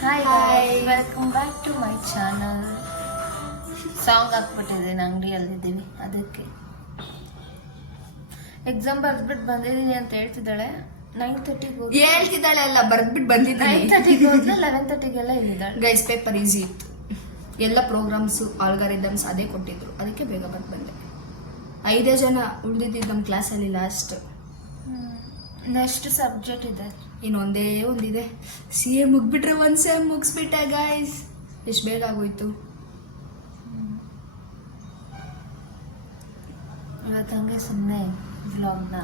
Hi guys, welcome back to my channel. Song ಹಾಕ್ಬಿಟ್ಟಿದ್ದೀನಿ, ಅಂಗಡಿಯಲ್ಲಿದ್ದೀವಿ. ಅದಕ್ಕೆ ಎಕ್ಸಾಮ್ ಬರ್ದ್ಬಿಟ್ಟು ಬಂದಿದ್ದೀನಿ ಅಂತ ಹೇಳ್ತಿದ್ದಾಳೆ. 9:30 ಹೋಗಿ ಹೇಳ್ತಿದ್ದಾಳೆ ಅಲ್ಲ, ಬರ್ದ್ಬಿಟ್ಟು ಬಂದಿದ್ದೀನಿ. 9:30 ಹೋದ್ರೆ 11:30 ಇಲ್ಲಿದ್ದಾಳೆ. ಗೈಸ್, ಪೇಪರ್ ಈಸಿ ಇತ್ತು. ಎಲ್ಲ ಪ್ರೋಗ್ರಾಮ್ಸು ಆಲ್ಗಾರಿದಮ್ಸ್ ಅದೇ ಕೊಟ್ಟಿದ್ರು, ಅದಕ್ಕೆ ಬೇಗ ಬರ್ದು ಬಂದೆ. 5 ಜನ ಉಳಿದಿದ್ದು ನಮ್ಮ ಕ್ಲಾಸಲ್ಲಿ ಲಾಸ್ಟ್. ನೆಕ್ಸ್ಟ್ ಸಬ್ಜೆಕ್ಟ್ ಇದೆ, ಇನ್ನೊಂದೇ ಒಂದಿದೆ. CA ಮುಗ್ಬಿಟ್ರೆ ಒಂದು ಸೆಮ್ ಮುಗಿಸ್ಬಿಟ್ಟೆ ಗೈಸ್. ಎಷ್ಟು ಬೇಗ ಆಗೋಯ್ತು. ಇವತ್ತು ಹಂಗೆ ಸುಮ್ಮನೆ ವ್ಲಾಗ್ನ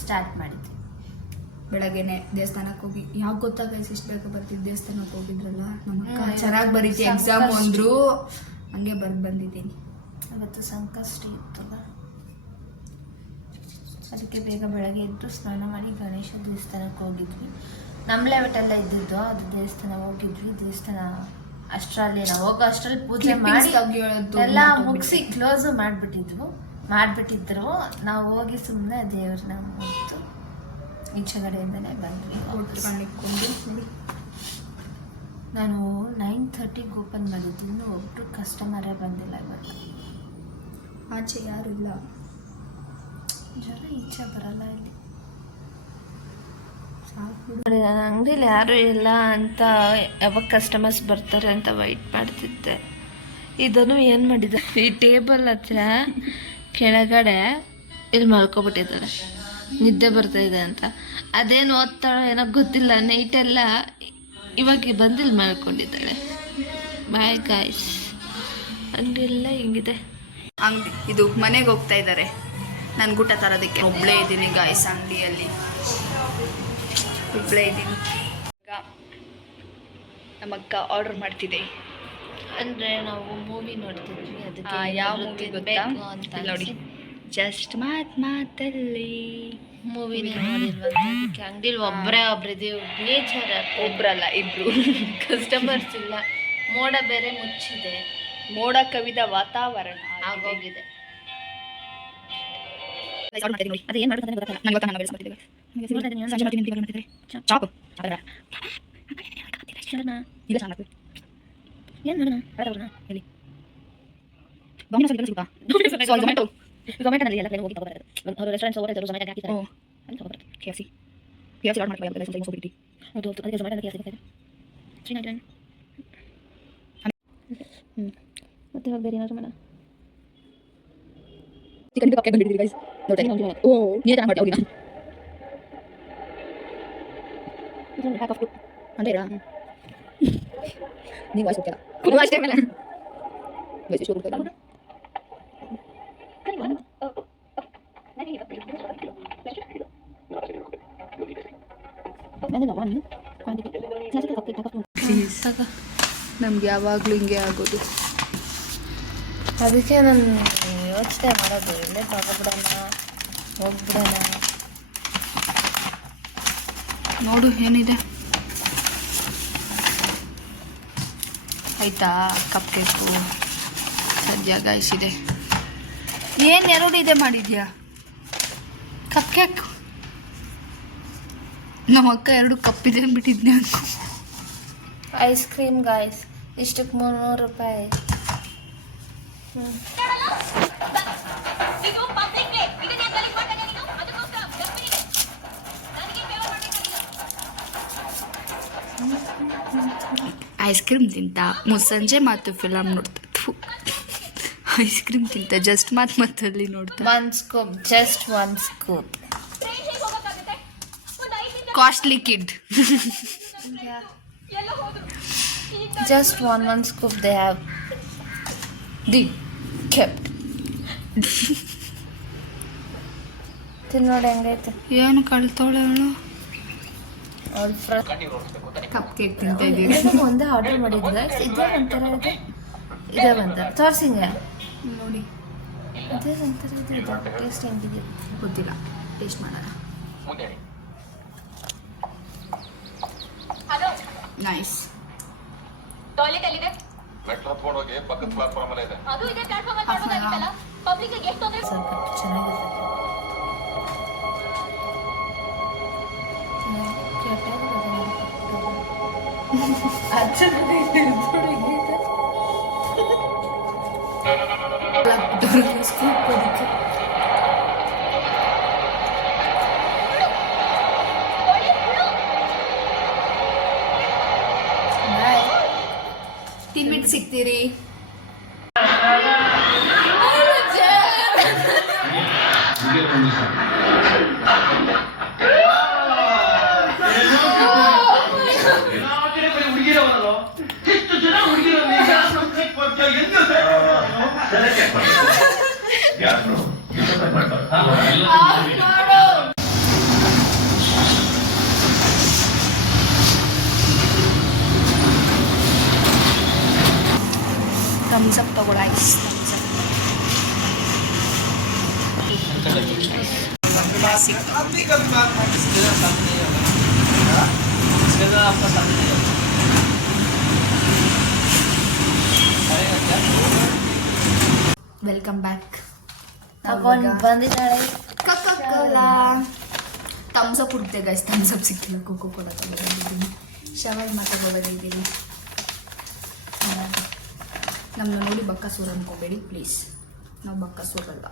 ಸ್ಟಾರ್ಟ್ ಮಾಡಿದ್ವಿ. ಬೆಳಗ್ಗೆನೆ ದೇವಸ್ಥಾನಕ್ಕೆ ಹೋಗಿ, ಯಾಕೆ ಗೊತ್ತಾ ಗೈಸ್ ಇಷ್ಟು ಬೇಗ ಬರ್ತಿದ್ದು? ದೇವಸ್ಥಾನಕ್ಕೆ ಹೋಗಿದ್ರಲ್ಲ ನಮ್ಮ ಅಕ್ಕ, ಚೆನ್ನಾಗಿ ಬರೀತಿ ಎಕ್ಸಾಮ್ ಅಂದ್ರು, ಹಂಗೆ ಬರ್ದು ಬಂದಿದ್ದೀನಿ. ಇವತ್ತು ಸಂಕಷ್ಟಿ ಇತ್ತಲ್ಲ, ಅದಕ್ಕೆ ಬೇಗ ಬೆಳಗ್ಗೆ ಎದ್ದು ಸ್ನಾನ ಮಾಡಿ ಗಣೇಶ ದೇವಸ್ಥಾನಕ್ಕೆ ಹೋಗಿದ್ವಿ. ನಮ್ಮ ಲೆವೆಟೆಲ್ಲ ಇದ್ದಿದ್ದು, ಅದು ದೇವಸ್ಥಾನ ಹೋಗಿದ್ವಿ. ದೇವಸ್ಥಾನ ಅಷ್ಟರಲ್ಲಿ ನಾವು ಹೋಗೋ ಅಷ್ಟರಲ್ಲಿ ಪೂಜೆ ಮಾಡಿ ಎಲ್ಲ ಮುಗಿಸಿ ಕ್ಲೋಸು ಮಾಡಿಬಿಟ್ಟಿದ್ರು. ನಾವು ಹೋಗಿ ಸುಮ್ಮನೆ ದೇವ್ರನ್ನ ಮುಗಿದು ಈಚೆಗಡೆಯಿಂದನೇ ಬಂದ್ವಿ. ನಾನು 9:30 ಓಪನ್ ಮಾಡಿದ್ದು, ಇನ್ನೂ ಒಬ್ಬರು ಕಸ್ಟಮರೇ ಬಂದಿಲ್ಲ ಇವತ್ತು. ಆಚೆ ಯಾರು ಇಲ್ಲ, ಜನ ಈಚೆ ಬರಲ್ಲ ಇಲ್ಲಿ. ನಾನು ಅಂಗಡಿಲಿ ಯಾರು ಇಲ್ಲ ಅಂತ ಯಾವಾಗ ಕಸ್ಟಮರ್ಸ್ ಬರ್ತಾರೆ ಅಂತ ವೈಟ್ ಮಾಡ್ತಿದ್ದೆ. ಇದನ್ನು ಏನು ಮಾಡಿದ, ಈ ಟೇಬಲ್ ಹತ್ರ ಕೆಳಗಡೆ ಇಲ್ಲಿ ಮಲ್ಕೊಬಿಟ್ಟಿದ್ದಾಳೆ, ನಿದ್ದೆ ಬರ್ತಾಯಿದೆ ಅಂತ. ಅದೇನು ಓದ್ತಾಳೋ ಏನೋ ಗೊತ್ತಿಲ್ಲ, ನೈಟೆಲ್ಲ ಇವಾಗ ಬಂದಿಲ್ಲಿ ಮಲ್ಕೊಂಡಿದ್ದಾಳೆ. ಬಾಯ್ ಗಾಯ್ಸ್, ಅಂಗಡಿಯೆಲ್ಲ ಹಿಂಗಿದೆ. ಅಂಗಡಿ ಇದು ಮನೆಗೆ ಹೋಗ್ತಾ ಇದ್ದಾರೆ. ನಾನು ಊಟ ತರೋದಕ್ಕೆ ಒಬ್ಬಳೇ ಇದ್ದೀನಿ ಗಾಯ್ಸ್, ಅಂಗಡಿಯಲ್ಲಿ ಒಬ್ಬಳೇ ಇದ್ದೀನಿ. ನಮ್ಮಕ್ಕ ಆರ್ಡರ್ ಮಾಡ್ತಿದ್ದೆ. ಅಂದರೆ ನಾವು ಮೂವಿ ನೋಡ್ತಿದ್ವಿ, ಅದಕ್ಕೆ ಯಾವ ಮೂವಿ ಗೊತ್ತಾ? ನೋಡಿ, ಜಸ್ಟ್ ಮಾತಲ್ಲಿ ಮೂವಿನೇ ನೋಡಿಲ್ವಂತೆ. ಅದಕ್ಕೆ ಅಂಗಡಿಲಿ ಒಬ್ಬರಿದ್ದೀವಿ, ಬೇಜಾರ. ಒಬ್ರಲ್ಲ, ಇಬ್ರು ಕಸ್ಟಮರ್ಸ್ ಇಲ್ಲ, ಮೋಡ ಬೇರೆ ಮುಚ್ಚಿದೆ, ಮೋಡ ಕವಿದ ವಾತಾವರಣ ಆಗೋಗಿದೆ. ಅದು ಏನು ಮಾಡೋದು ಗೊತ್ತಾಗಲ್ಲ. ನಾನು ಗೊತ್ತಾ, ನಾನು ಸಂಜೆ ಮಾಡ್ತೀನಿ. ಚಾಕು ಇಲ್ಲ, ಚೆನ್ನಾಗಿ ಏನು ಮಾಡೋಣ ಹೇಳಿ. ಸಿಗುತ್ತಾ? ಝೊಮ್ಯಾಟೋನಲ್ಲಿ ಎಲ್ಲ ಕಡೆ ಹೋಗಿ ತಗೋಬಾರದು. ಅವರು ರೆಸ್ಟೋರೆಂಟ್ಸ್ ಹೋಗೋದು ಝೊಮ್ಯಾಟೋಗೆ ಹಾಕಿದ್ದಾರೆ. ಅಲ್ಲಿ ತಗೋಬಾರದು. KFC ಆರ್ಡರ್ ಮಾಡ್ಕೊಳ್ಳಿ. ಹೋಗ್ಬಿಟ್ಟು ಹೌದು, ಅದಕ್ಕೆ ಝೊಮ್ಯಾಟೋದಲ್ಲಿ KFC ಸಿಗ್ತದೆ 399. ಮತ್ತೆ ಇವಾಗ ಬೇರೆ ಏನಾದ್ರು ಮಾಡೋಣ. ಚಿಕನ್ ಕಪ್ಗೆ ಬಂದಿದ್ದೀವಿ ಗೈಸ್. ನೋಡಿ, ಓ ನೀನು ಚೆನ್ನಾಗಿ ಮಾಡಿ ಹೋಗಿ ಅಂದರೆ ನೀವು ವಾಯ್ಸ್ ಹೋಗ್ತೀರಾ ಅಷ್ಟೇ ಮೇಲೆ ವಯಸ್ಸು ಶುರು ಮಾಡ್ತಾರೆ. ನಮ್ಗೆ ಯಾವಾಗಲೂ ಹಿಂಗೆ ಆಗೋದು. ಅದಕ್ಕೆ ನಾನು ಯೋಚನೆ ಮಾಡೋದು, ಇಲ್ಲೇ ತಗೊಬಿಡೋಣ, ಹೋಗ್ಬಿಡೋಣ. ನೋಡು ಏನಿದೆ ಆಯ್ತಾ. ಕಪ್ ಕೇಕು ಸದ್ಯ ಗೈಸ್ ಇದೆ. ಏನು ಎರಡು ಇದೆ ಮಾಡಿದ್ಯಾ? ಕಪ್ ಕೇಕ್ ನಮ್ಮ ಅಕ್ಕ 2 ಕಪ್ ಇದೆ ಅಂದ್ಬಿಟ್ಟಿದ್ನೆ ಅನ್ಕೊ. ಐಸ್ ಕ್ರೀಮ್ ಗಾಯ್ಸ್, ಇಷ್ಟಕ್ಕೆ 300 ರೂಪಾಯಿ. ಐಸ್ ಕ್ರೀಮ್ ತಿಂತ ಮುಸ್ಸಂಜೆ ಮತ್ತು ಫಿಲಮ್ ನೋಡ್ತಾ, ಐಸ್ ಕ್ರೀಮ್ ತಿಂತ ಜಸ್ಟ್ ಮಾತಲ್ಲಿ ನೋಡ್ತಾ. 1 scoop, just 1 scoop. Costly kid. Just one scoop they have kept. ತಿನ್ನೋಡಿ ಹೆಂಗೈತೆ. ಏನು ಕಳ್ತೋಳೆ ಅವಳು. ಅವ್ಳು ಕಪ್ ಕೇಕ್ ತಿಂತಾ ಇದ್ದೀವಿ. ಒಂದೇ ಆರ್ಡರ್ ಮಾಡಿದ್ದೆ. ಇದೇ ಒಂಥರ ತೋರಿಸಿಂಗೆ ನೋಡಿ, ಇದೇ ಒಂಥರ ಇದೆ. ಟೇಸ್ಟ್ ಹೆಂಗಿದೆ ಗೊತ್ತಿಲ್ಲ, ಟೇಸ್ಟ್ ಮಾಡೋಣ. ನೈಸ್. ಟಾಯ್ಲೆಟ್ ಎಲ್ಲಿದೆ? ಮೆಟ್ರೋ ಹತ್ಕೊಂಡು ಹೋಗಿ ಪಕ್ಕದ ಪ್ಲಾಟ್ಫಾರ್ಮ್ ಅಲ್ಲೇ ಇದೆ. ಅದು ಇದೆ ಪ್ಲಾಟ್ಫಾರ್ಮ್ ಅಲ್ಲಿ ಮಾಡ್ಬೋದಾಗಿತ್ತಲ್ಲ. ಪಬ್ಲಿಕ್ ಗೆ ಎಷ್ಟು ತೊಂದರೆ. ಸ್ವಲ್ಪ ಚೆನ್ನಾಗಿದೆ. ತಿನ್ಬಿಟ್ಟು ಸಿಗ್ತೀರಿ. ಥಮ್ಸ್ ಅಪ್ ತಗೊಳ ಐಸ್ ವೆಲ್ಕಮ್ ಬ್ಯಾಕ್. ಬಂದಿದ್ದಾಳೆ ಕೋಲಾ ಥಮ್ಸ್ ಅಪ್ ಹುಡುಕ್ತೆ ಗೈಸ್. ಥಮ್ಸ್ ಅಪ್ ಸಿಕ್ತಿಲ್ಲ. ಕೋಕೋ ಕೋಲಾ ತಗೊಂಡಿದ್ದೀನಿ. ಶವರ್ಮಾ ತಗೊಂಡಿದ್ದೀನಿ. ನಮ್ಮನ್ನ ನೋಡಿ ಬಕ್ಕಸೂರು ಅನ್ಕೋಬೇಡಿ ಪ್ಲೀಸ್. ನಾವು ಬಕ್ಕಸೂರಲ್ಲ.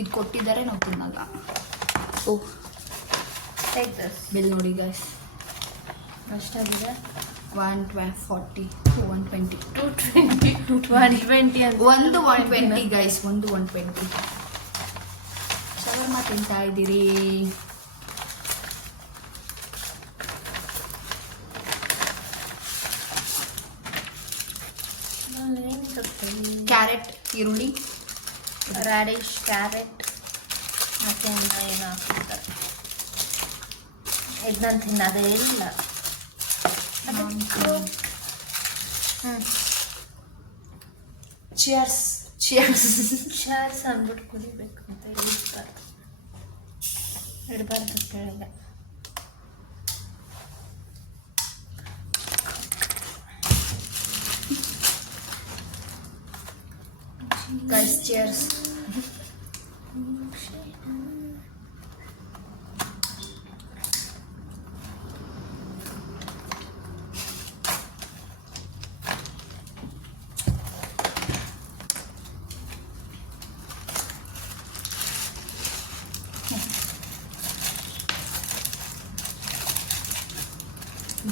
ಇದು ಕೊಟ್ಟಿದ್ದಾರೆ, ನಾವು ತಿನ್ನಲ್ಲ. ಓಹ್ ಬಿಲ್ ನೋಡಿ ಗೈಸ್. ಅಷ್ಟಾಗಿದೆ. 140 120 220 ಅಂತ. ಒಂದು 120 ಗೈಸ್. ಒಂದು 120. ಶವರ್ಮಾ ತಿಂತಾ ಇದ್ದೀರಿ. ಕ್ಯಾರೆಟ್, ಈರುಳ್ಳಿ, ರಾಡಿಶ್, ಕ್ಯಾರೆಟ್ ಮತ್ತು ಏನು ಹಾಕ್ತಾರೆ. ಇದು ನಾನು ತಿನ್ನೋದೇ ಇಲ್ಲ. ಚಿಯರ್ಸ್ ಅಂದ್ಬಿಟ್ಟು ಕುಡಿಬೇಕು ಅಂತ ಇಡಬಾರ್ದು ಕೆಳಗೆ. Guys cheers.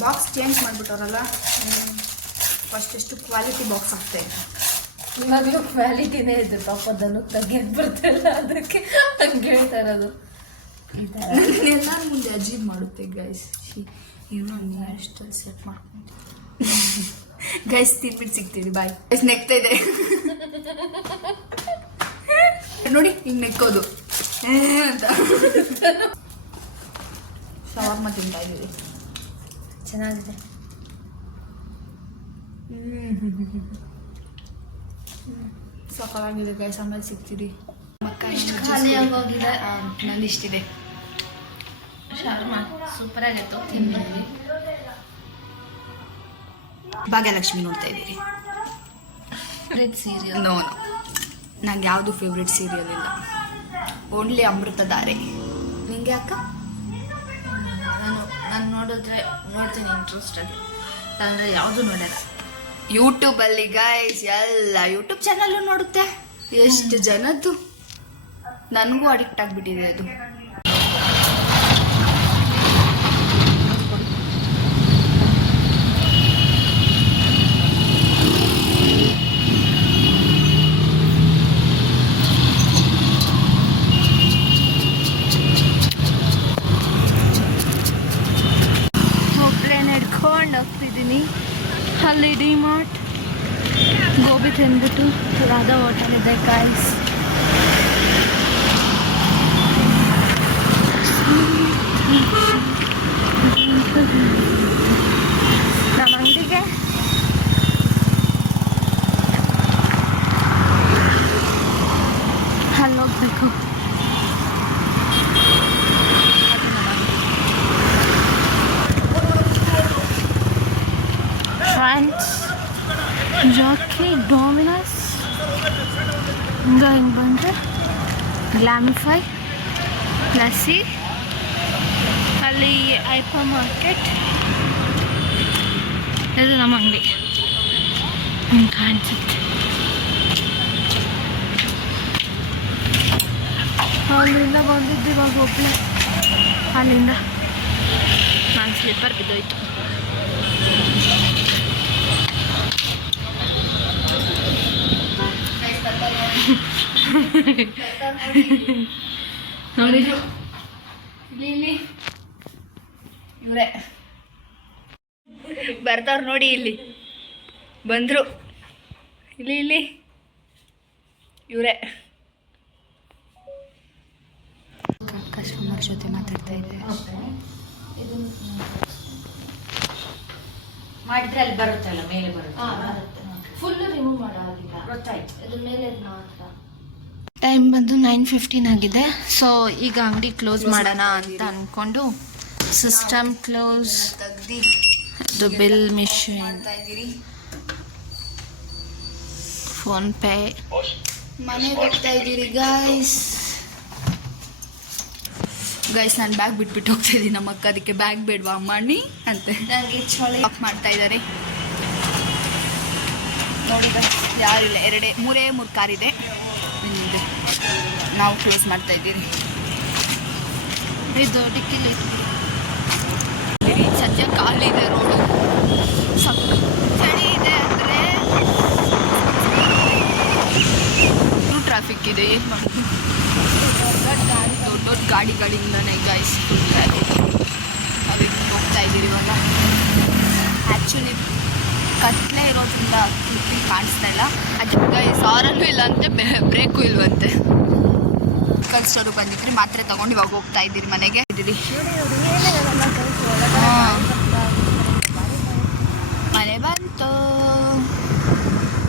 ಬಾಕ್ಸ್ ಚೇಂಜ್ ಮಾಡಿಬಿಟ್ಟವ್ರಲ್ಲ. ಫಸ್ಟ್ ಎಷ್ಟು ಕ್ವಾಲಿಟಿ ಬಾಕ್ಸ್ ಆಗ್ತದೆ. ಇವಾಗಲೂ ಕ್ವಾಲಿಟಿನೇ ಇದೆ. ಪಾಪ ದನಕ್ಕೆ ತೆಗಿಯಕ್ಕೆ ಬರ್ತಿಲ್ಲ, ಅದಕ್ಕೆ ಹಂಗೆ ಹೇಳ್ತಾ ಇರೋದು. ಎಲ್ಲರ ಮುಂದೆ ಅಜೀಬ್ ಮಾಡುತ್ತೆ ಗೈಸ್. ಇನ್ನೊಂದು ಅಷ್ಟಲ್ಲಿ ಸೆಟ್ ಮಾಡ್ಕೊಂತೀವಿ ಗೈಸ್. ತಿನ್ಬಿಟ್ಟು ಸಿಗ್ತೀವಿ. Bye guys. ನೆಕ್ತಾ ಇದೆ ನೋಡಿ, ಹಿಂಗೆ ನೆಕ್ಕೋದು ಅಂತ. ಶವರ್ಮಾ ತಿಂತಾ ಇದ್ದೀವಿ. ಚೆನ್ನಾಗಿದೆ. ಸಕಾಲಾಗಿದೆ ಗೈಸ್. ಆಮೇಲೆ ಸಿಗ್ತೀರಿ. ಖಾಲಿಯಾಗೋಗಿದೆ. ನಂದು ಇಷ್ಟಿದೆ. ಶವರ್ಮಾ ಸೂಪರ್ ಆಗಿತ್ತು, ತಿಂದ್ವಿ. ಭಾಗ್ಯಲಕ್ಷ್ಮಿ ನೋಡ್ತಾ ಇದ್ದೀರಿ. ಸೀರಿಯಲ್ ನೋ ನಂಗೆ ಯಾವುದು ಫೇವ್ರೆಟ್ ಸೀರಿಯಲ್ ಇಲ್ಲ. ಓನ್ಲಿ ಅಮೃತಧಾರೆ. ನಿಂಗೆ ಅಕ್ಕ? ನಾನು ನೋಡ್ತೀನಿ ಇಂಟ್ರೆಸ್ಟಲ್ಲಿ, ಅಂದರೆ ಯಾವುದು ನೋಡಲ್ಲ. ಯೂಟ್ಯೂಬಲ್ಲಿ ಗೈಸ್ ಎಲ್ಲ ಯೂಟ್ಯೂಬ್ ಚಾನಲ್ಲು ನೋಡುತ್ತೆ. ಎಷ್ಟು ಜನದ್ದು. ನನಗೂ ಅಡಿಕ್ಟ್ ಆಗಿಬಿಟ್ಟಿದೆ ಅದು. ಒಬ್ಬಳೇ ನಡ್ಕೊಂಡು ಹೋಗ್ತಿದ್ದೀನಿ. ಅಲ್ಲಿ ಡಿಮಾರ್ಟ್ ಗೋಬಿ ತಿಂದ್ಬಿಟ್ಟು ರಾಧಾ ಹೋಟೆಲ್ ಇದೆ ಗೈಸ್. ನಮ್ಮ ಅಂಗಡಿಗೆ ಅಲ್ಲಿ ಹೋಗ್ಬೇಕು. ಫ್ರಾನ್ಸ್ ಜಾಕಿ ಡಾಮಿನಸ್ ಹಿಂಗೆ ಬಂದರೆ ಗ್ಲಾಮಿಫೈ ಲಸ್ಸಿ, ಅಲ್ಲಿ ಐಪಾ ಮಾರ್ಕೆಟ್, ಇದು ನಮ್ಮ ಅಂಗಡಿ ಹಿಂಗೆ ಕಾಣಿಸುತ್ತೆ. ಅಲ್ಲಿಂದ ಬಂದಿದ್ದು ಇವಾಗ ಒಬ್ಬಳೆ, ಅಲ್ಲಿಂದ ನಾನು ಸ್ಲಿಪ್ಪರ್ ಬಿದ್ದೋಯ್ತು. ನೋಡಿ ಇಲ್ಲಿ ಇವರೇ ಬರ್ತಾವ್ರು ನೋಡಿ, ಇಲ್ಲಿ ಬಂದರು. ಇಲ್ಲಿ ಇವರೇ ಕಸ್ಟಮರ್ ಜೊತೆ ಮಾತಾಡ್ತಾ ಇದ್ದಾರೆ. ಮಾಡಿದ್ರೆ ಅಲ್ಲಿ ಬರುತ್ತಲ್ಲ, ಮೇಲೆ ಬರುತ್ತೆ. ಫುಲ್ಲು ರಿಮೂವ್ ಮಾಡೋದಿಲ್ಲ, ಗೊತ್ತಾಯ್ತು. ಇದು ಮೇಲೆ ಮಾತ್ರ. ಟೈಮ್ ಬಂದು 9:15 ಆಗಿದೆ. ಸೊ ಈಗ ಅಂಗಡಿ ಕ್ಲೋಸ್ ಮಾಡೋಣ ಅಂತ ಅಂದ್ಕೊಂಡು ಸಿಸ್ಟಮ್ ಕ್ಲೋಸ್, ತೆಗ್ದು ಅದು ಬಿಲ್ ಮಿಷಿನ್, ಮಾಡ್ತಾ ಇದ್ದೀರಿ. ಫೋನ್ಪೇ. ಮನೆಗೆ ಹೋಗ್ತಾ ಇದ್ದೀರಿ ಗೈಸ್. ನಾನು ಬ್ಯಾಗ್ ಬಿಟ್ಬಿಟ್ಟು ಹೋಗ್ತಾ ಇದ್ದೀನಿ. ನಮ್ಮ ಅಕ್ಕ ಅದಕ್ಕೆ ಬ್ಯಾಗ್ ಬೇಡವಾ ಮಾಡಿ ಅಂತೆ ನನಗೆ ಚಳಿ ಲಾಕ್ ಮಾಡ್ತಾ ಇದ್ದಾರೆ ನೋಡಿ. ಯಾರಿಲ್ಲ, 3 ಕಾರ್ ಇದೆ. ನಾವು ಕ್ಲೋಸ್ ಮಾಡ್ತಾ ಇದ್ದೀರಿ. ಇದು ಡಿಕ್ಕಿಲಿ ಸದ್ಯ ಖಾಲಿ ಇದೆ ರೋಡು. ಚಳಿ ಇದೆ ಅಂದರೆ ಟ್ರಾಫಿಕ್ ಇದೆ. ಏನು ಮಾಡೋದು, ದೊಡ್ಡ ಗಾಡಿಗಳಿಂದನೇ ಗೈಸ್ ಅದಕ್ಕೆ ಹೋಗ್ತಾ ಇದ್ದೀರಿ ಇವಾಗ. ಆ್ಯಕ್ಚುಲಿ ಕತ್ಲೆ ಇರೋದ್ರಿಂದ ಕ್ಲಿಪ್ಪಿಂಗ್ ಕಾಣಿಸ್ತಾ ಇಲ್ಲ. ಅದು ಗೈಸ್ ಆರಲ್ಲೂ ಇಲ್ಲ ಅಂತೆ, ಬ್ರೇಕು ಇಲ್ವಂತೆ. ಸ್ಟೋರಿಗೆ ಬಂದಿದ್ರಿ, ಮಾತ್ರೆ ತಗೊಂಡು ಇವಾಗ ಹೋಗ್ತಾ ಇದ್ದೀರಿ ಮನೆಗೆ. ಇದ್ದೀರಿ ಮನೆ ಬಂತು.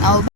ನಾವು